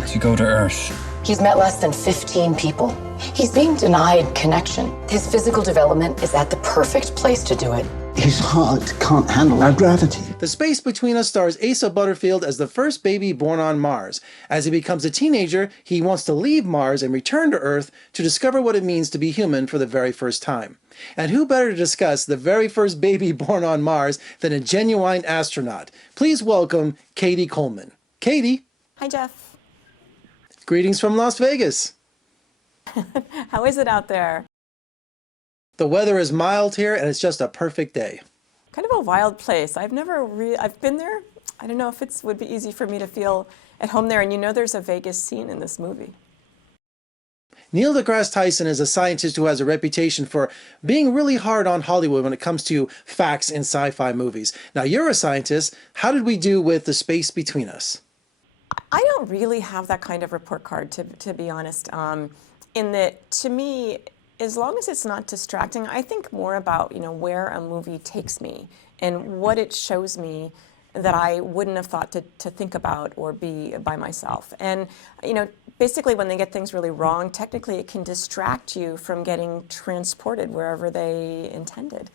back to go to Earth. He's met less than 15 people. He's being denied connection. His physical development is at the perfect place to do it. His heart can't handle our gravity. The Space Between Us stars Asa Butterfield as the first baby born on Mars. As he becomes a teenager, he wants to leave Mars and return to Earth to discover what it means to be human for the very first time. And who better to discuss the very first baby born on Mars than a genuine astronaut? Please welcome Cady Coleman. Cady. Hi, Jeff. Greetings from Las Vegas. How is it out there? The weather is mild here, and it's just a perfect day. Kind of a wild place. I've been there. I don't know if it would be easy for me to feel at home there. And you know there's a Vegas scene in this movie. Neil deGrasse Tyson is a scientist who has a reputation for being really hard on Hollywood when it comes to facts in sci-fi movies. Now, you're a scientist. How did we do with The Space Between Us? I don't really have that kind of report card, to be honest, in that, to me, as long as it's not distracting, I think more about, where a movie takes me and what it shows me that I wouldn't have thought to think about or be by myself. And, basically when they get things really wrong, technically it can distract you from getting transported wherever they intended.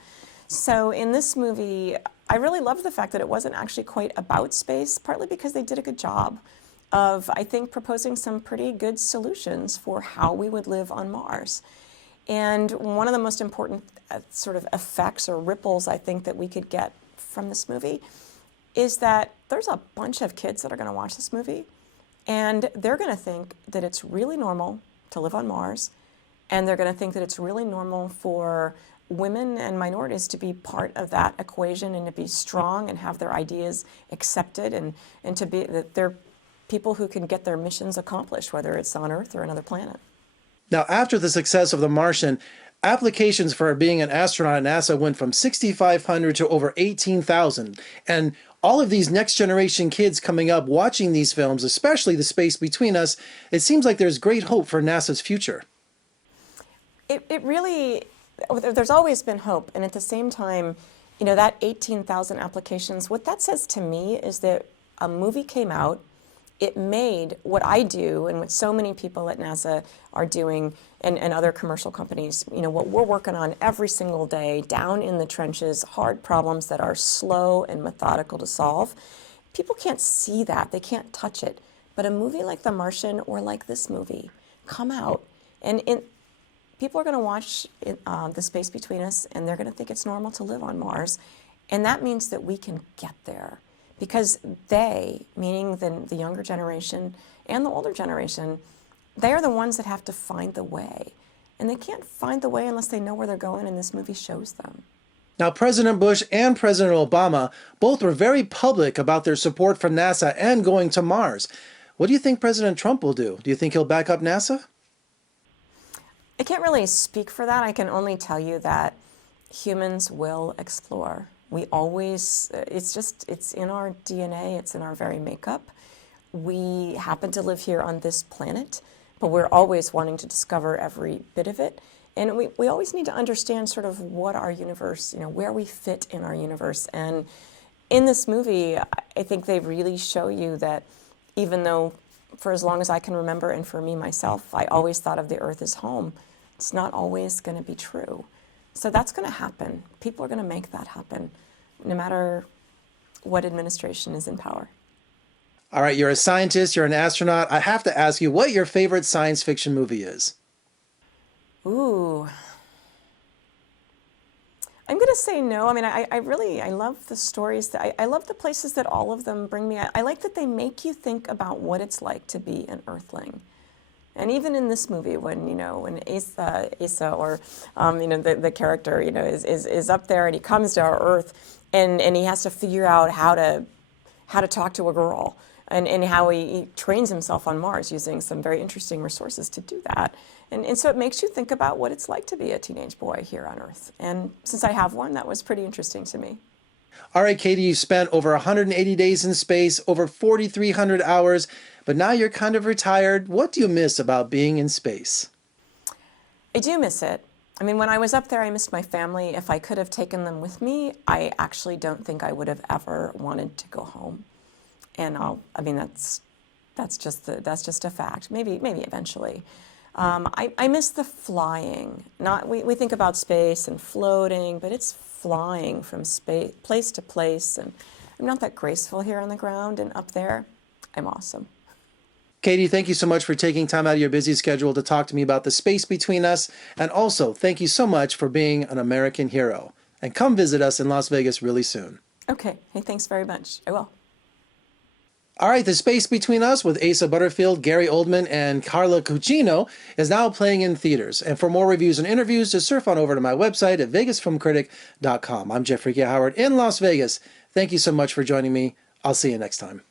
So in this movie, I really loved the fact that it wasn't actually quite about space, partly because they did a good job of, I think, proposing some pretty good solutions for how we would live on Mars. And one of the most important sort of effects or ripples I think that we could get from this movie is that there's a bunch of kids that are going to watch this movie, and they're going to think that it's really normal to live on Mars, and they're going to think that it's really normal for women and minorities to be part of that equation and to be strong and have their ideas accepted and to be that they're people who can get their missions accomplished, whether it's on Earth or another planet. Now, after the success of The Martian, applications for being an astronaut at NASA went from 6,500 to over 18,000. And all of these next generation kids coming up watching these films, especially The Space Between Us, it seems like there's great hope for NASA's future. It really, there's always been hope. And at the same time, that 18,000 applications, what that says to me is that a movie came out, it made what I do and what so many people at NASA are doing and other commercial companies, what we're working on every single day, down in the trenches, hard problems that are slow and methodical to solve. People can't see that, they can't touch it. But a movie like The Martian or like this movie come out and people are going to watch The Space Between Us and they're going to think it's normal to live on Mars. And that means that we can get there. Because they, meaning the younger generation and the older generation, they are the ones that have to find the way. And they can't find the way unless they know where they're going, and this movie shows them. Now, President Bush and President Obama both were very public about their support for NASA and going to Mars. What do you think President Trump will do? Do you think he'll back up NASA? I can't really speak for that. I can only tell you that humans will explore. We always, it's in our DNA, it's in our very makeup. We happen to live here on this planet, but we're always wanting to discover every bit of it. And we always need to understand sort of what our universe, where we fit in our universe. And in this movie, I think they really show you that even though for as long as I can remember, and for me myself, I always thought of the Earth as home, it's not always going to be true. So that's going to happen. People are going to make that happen, no matter what administration is in power. All right, you're a scientist, you're an astronaut. I have to ask you what your favorite science fiction movie is. Ooh. I'm going to say no. I mean, I love the stories. I love the places that all of them bring me. I like that they make you think about what it's like to be an Earthling. And even in this movie, when when Asa or the character is up there and he comes to our Earth and he has to figure out how to talk to a girl and how he trains himself on Mars using some very interesting resources to do that. And so it makes you think about what it's like to be a teenage boy here on Earth. And since I have one, that was pretty interesting to me. All right, Cady, you spent over 180 days in space, over 4,300 hours, but now you're kind of retired. What do you miss about being in space? I do miss it. I mean, when I was up there, I missed my family. If I could have taken them with me, I actually don't think I would have ever wanted to go home. And that's That's just a fact. Maybe eventually. I miss the flying. Not we think about space and floating, but it's flying from space, place to place. And I'm not that graceful here on the ground, and up there, I'm awesome. Cady, thank you so much for taking time out of your busy schedule to talk to me about the space between us. And also, thank you so much for being an American hero. And come visit us in Las Vegas really soon. Okay. Hey, thanks very much. I will. All right, The Space Between Us with Asa Butterfield, Gary Oldman, and Carla Cucino is now playing in theaters. And for more reviews and interviews, just surf on over to my website at vegasfilmcritic.com. I'm Jeffrey K. Howard in Las Vegas. Thank you so much for joining me. I'll see you next time.